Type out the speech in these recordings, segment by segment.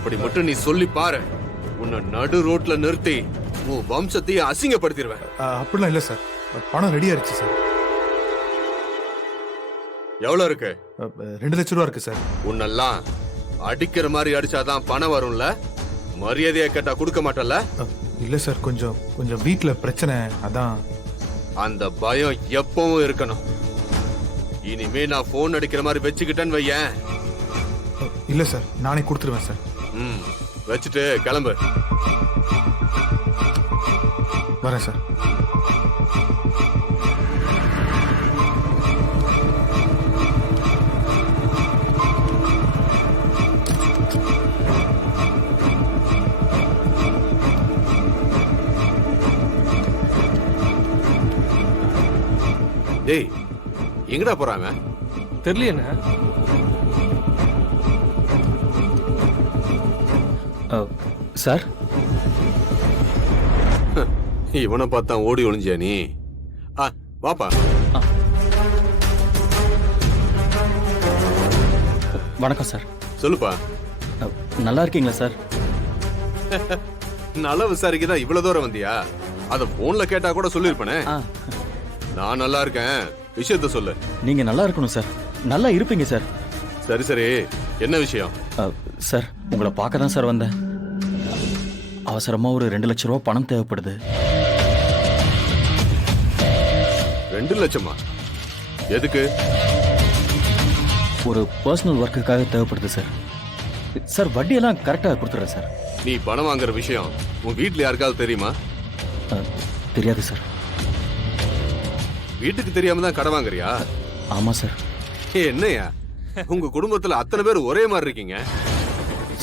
அப்படி மட்டும் நீ சொல்லி பாரு, உன்னை நடு ரோட்ல நிறுத்தி உன் வம்சத்தையே அசிங்கப்படுத்திடுவேன். அப்படிலாம் இல்லை சார், பணம் ரெடியா இருக்கு சார். எவ்வளவு இருக்கு? 2 லட்சம் ரூபா இருக்கு சார். உன்னெல்லாம் அடிக்கிற மாதிரி அடிச்சாதான் பணம் வரும்ல, மரியாதையா கேட்டா கொடுக்க மாட்டல? இல்ல சார், கொஞ்சம் வீட்டுல பிரச்சனை, அதான். அந்த பயம் எப்பவும் இருக்கணும். இனிமே நான் போன் அடிக்கிற மாதிரி வச்சுக்கிட்டேன்னு வையேன். இல்ல சார், நானே கொடுத்துருவேன் சார். வச்சுட்டு கிளம்பு. வரேன் சார். டேய், எங்கடா போறாங்க? தெரியல. சார், இவனை பார்த்தா ஓடி ஒளிஞ்சியா நீ? வாப்பா. வணக்கம் சார். சொல்லுப்பா. நல்லா இருக்கீங்களா சார்? நல்லா விசாரிக்கதான் இவ்வளவு தூரம் வந்தியா? அத போன்ல கேட்டா கூட சொல்லிருப்பனே. நான் நல்லா இருக்கேன், விஷயத்த சொல்லு. நீங்க நல்லா இருக்கணும் சார். நல்லா இருப்பீங்க சார். சரி சரி, என்ன விஷயம்? சார், உங்களை பார்க்க தான் சார் வந்தேன். அவசரமா ஒரு 2 லட்சம் ரூபாய் பணம் தேவைப்படுது. 2 லட்சமா? எதுக்கு? ஒரு பர்சனல் ஒர்க்குக்காக தேவைப்படுது சார். சார், வட்டியெல்லாம் கரெக்டாக கொடுத்துட்றேன் சார். நீ பணம் வாங்குற விஷயம் உன் வீட்டுல யாருக்காவது தெரியுமா? தெரியாது சார். வீட்டுக்கு தெரியாம தான் கடன் வாங்குறியா? ஆமா சார். என்னையா, உங்க குடும்பத்துல அத்தனை பேர் ஒரே மாதிரி இருக்கீங்க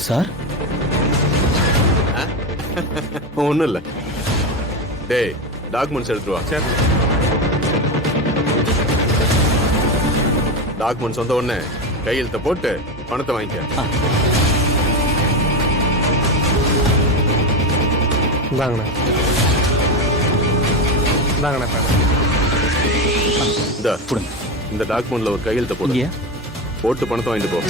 சார்? ஒண்ணும் இல்ல. டேய், டாக்குமெண்ட்ஸ் எடுத்துட்டு வா. சரி. டாக்குமெண்ட்ஸ் வந்த உடனே கையெழுத்த போட்டு பணத்தை வாங்கிக்க. இந்த டாக்குமெண்ட்ல ஒரு கையெழுத்த போடு. போட்டு பணத்தை வாங்கிட்டு போ.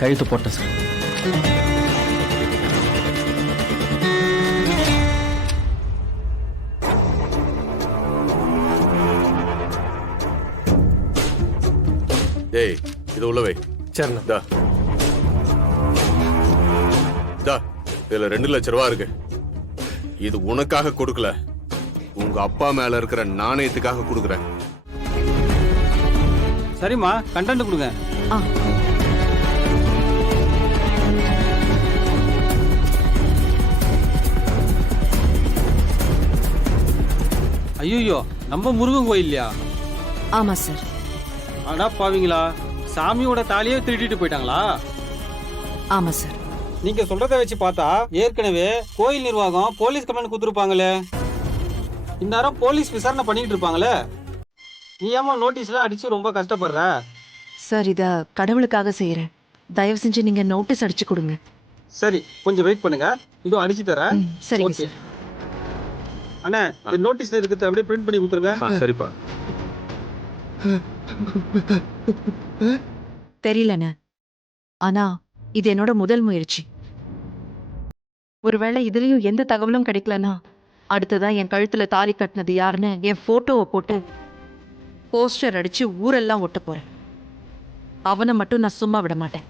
கையெழுத்து போட்டேன் சார். டேய், இது உள்ள வை. சரிண்ணா. இதுல 2 லட்சம் ரூபா இருக்கு. இது உனக்காக கொடுக்கல, உங்க அப்பா மேல இருக்கிற நாணயத்துக்காக கொடுக்குறேன். சரிம்மா, கண்டென்ட் கொடுங்க. ஐயோ, நம்ம முருகன் கோயில்லையா? ஆமா சார். அடா பாவீங்களா, சாமியோட தாலியே திருடிட்டு போயிட்டாங்களா? ஆமா சார். நீங்க சொல்றத வச்சு பார்த்தா ஏற்கனவே கோயில் நிர்வாகம் போலீஸ் கம்ப்ளைண்ட் கொடுத்துருப்பாங்களே. இந்நேரம் போலீஸ் விசாரணை பண்ணிட்டு இருப்பாங்களே. நீ ஏமா நோட்டீஸ்ல அடிச்சு ரொம்ப கஷ்டப்படுற? சார், இத கடவுளுக்காக செய்யறேன். தயவு செஞ்சு நீங்க நோட்டீஸ் அடிச்சு கொடுங்க. சரி, கொஞ்சம் வெயிட் பண்ணுங்க, இதோ அடிச்சு தரேன். சரிங்க சார். அண்ணா, இந்த நோட்டீஸ்ல இருக்கிறத அப்படியே பிரிண்ட் பண்ணி கொடுத்துருங்க. சரிப்பா. தெரியலண்ணே, ஆனா இது என்னோட முதல் முயற்சி. ஒருவேளை இதுலயும் எந்த தகவலும் கிடைக்கலன்னா அடுத்ததான் என் கழுத்துல தாலி கட்டினது யாருன்னு என் போட்டோவை போட்டு போஸ்டர் அடிச்சு ஊரெல்லாம் ஒட்ட போறேன். அவனை மட்டும் நான் சும்மா விட மாட்டேன்.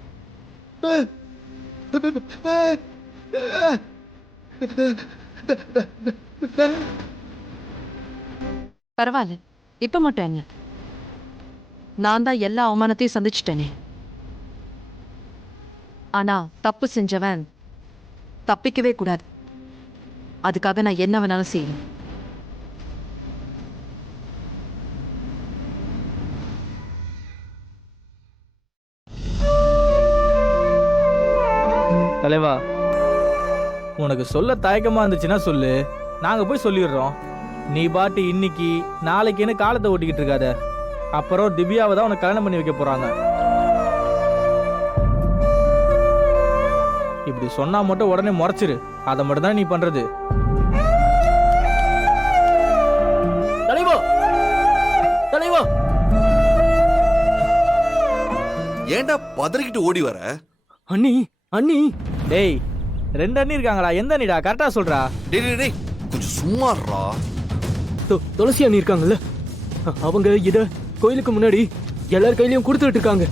பரவாயில்ல, இப்ப மட்டும் என்ன, நான் தான் எல்லா அவமானத்தையும் சந்திச்சுட்டேனே. ஆனா தப்பு செஞ்சவன் தப்பிக்கவே கூடாது. அதுக்காக நான் என்ன வேணாலும் செய்யணும். தலைவா, உனக்கு சொல்ல தயக்கமா இருந்துச்சுன்னா சொல்லு, நாங்க போய் சொல்லிடுறோம். நீ பாட்டு இன்னைக்கு நாளைக்குன்னு காலத்தை ஓட்டிக்கிட்டு இருக்காத. அப்புறம் திவ்யாவை தான் உனக்கு கல்யாணம் பண்ணி வைக்க போறாங்க. இப்படி சொன்னா மட்டும் உடனே முறைச்சிரு. அதை மட்டும் தான் நீ பண்றது. தலைவா, தலைவா, ஏன்டா பதறிக்கிட்டு ஓடி வர? அண்ணி அண்ணி டேய் 2 அண்ணி இருக்காங்களா? எந்த அண்ணிடா? கரெக்டா சொல்றா. டேய் டேய் டேய் கொஞ்சம் சும்மா இருடா. துளசி அண்ணி இருக்காங்கல்ல, அவங்க இத கோயிலுக்கு முன்னாடி எல்லார் கையிலயும் கொடுத்துட்டு இருக்காங்க.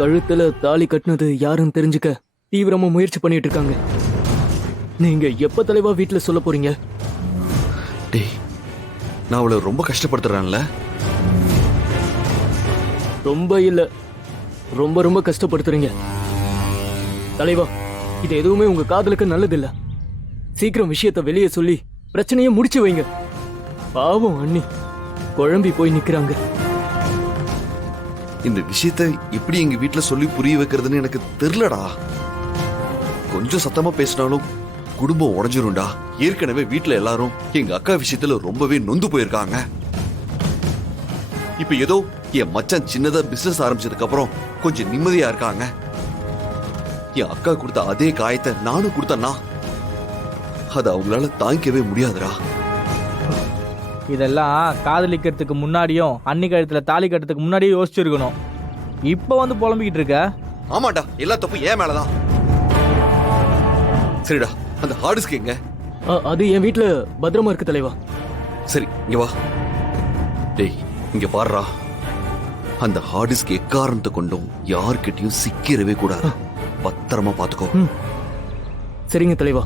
கழுத்துல தாலி கட்டினது யாருன்னு தெரிஞ்சுக்க தீவிரமா முயற்சி பண்ணிட்டு இருக்காங்க. நீங்க எப்ப தலைவா வீட்டுல சொல்ல போறீங்க? டேய் நான் அவளை ரொம்ப கஷ்டப்படுத்துறேன்ல. ரொம்ப இல்ல, ரொம்ப ரொம்ப கஷ்டப்படுத்துறீங்க தலைவா. இது எதுவுமே உங்க காதலுக்கு நல்லதில்ல. சீக்கிரம் விஷயத்த வெளியே சொல்லி பிரச்சனையை முடிச்சு வைங்க. பாவம் அண்ணி குழம்பி போய் நிக்கிறாங்க. இந்த விஷயத்த எப்படி எங்க வீட்டுல சொல்லி புரிய வைக்கிறதுன்னு எனக்கு தெரியலடா. கொஞ்சம் சத்தமா பேசினாலும் குடும்பம் உடைஞ்சிரும்டா. ஏற்கனவே வீட்டுல எல்லாரும் எங்க அக்கா விஷயத்துல ரொம்பவே நொந்து போயிருக்காங்க. இப்ப ஏதோ என் மச்சான் சின்னதா பிசினஸ் ஆரம்பிச்சதுக்கு அப்புறம் கொஞ்சம் நிம்மதியா இருக்காங்க. என் அக்கா கொடுத்த அதே காயத்தை நானும் கொடுத்தேன்னா அது அவங்களால தாங்கிக்கவே முடியாதுடா. இதெல்லாம் காதலிக்கிறதுக்கு முன்னாடியும் அன்னி கழுத்துல தாலி கட்டுறதுக்கு முன்னாடியே யோசிச்சிருக்கணும். இப்ப வந்து புலம்பிக்கிட்டு இருக்க. ஆமாடா, எல்லா தப்பு ஏன் மேலதான். சரிடா, அந்த ஹார்டிஸ்க் எங்க? அது என் வீட்டுல பத்திரமா இருக்கு தலைவா. சரி இங்க வா. டேய் இங்க பாருடா, அந்த ஹார்டிஸ்க் எக்காரணத்தை கொண்டும் யார்கிட்டயும் சிக்கிறவே கூடாது. பத்திரமா பாத்துக்கோ. சரிங்க தலைவா.